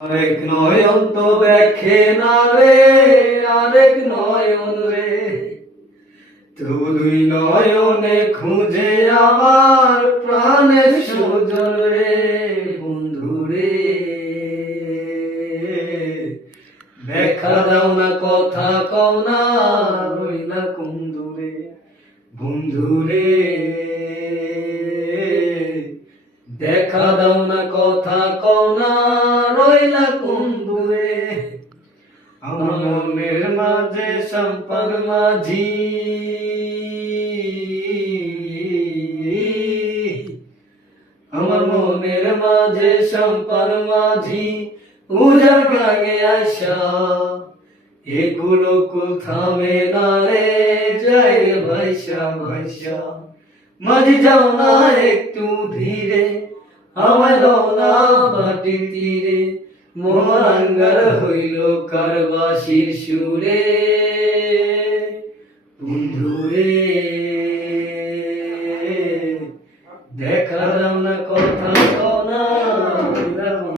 আরেক নয়ন তো দেখে না রে, আরেক নয়ন রে, তবু দুই নয়নে খুঁজে আমার প্রাণের সুজন রে, বন্ধু রে। দেখা দাও না, কথা কও না, রইলা কোন দূরে, বন্ধু রে। দেখা দাও না, কথা কও না, রইলা কোন দূরে। আমার মনের মাঝে সম্পদ মাঝি, আমার মনের মাঝে সম্পদ মাঝি, উজার গায়ে আসা এগুলো কুল থামে না রে, যাই রে ভাইসা ভাইসা। মাঝি যাও না একটু ধীরে, আমায় দাও না বাটির তীরে, মোহাঙ্গার হইল কারবাসির সুরে, বন্ধু রে। দেখা দাও না, কথা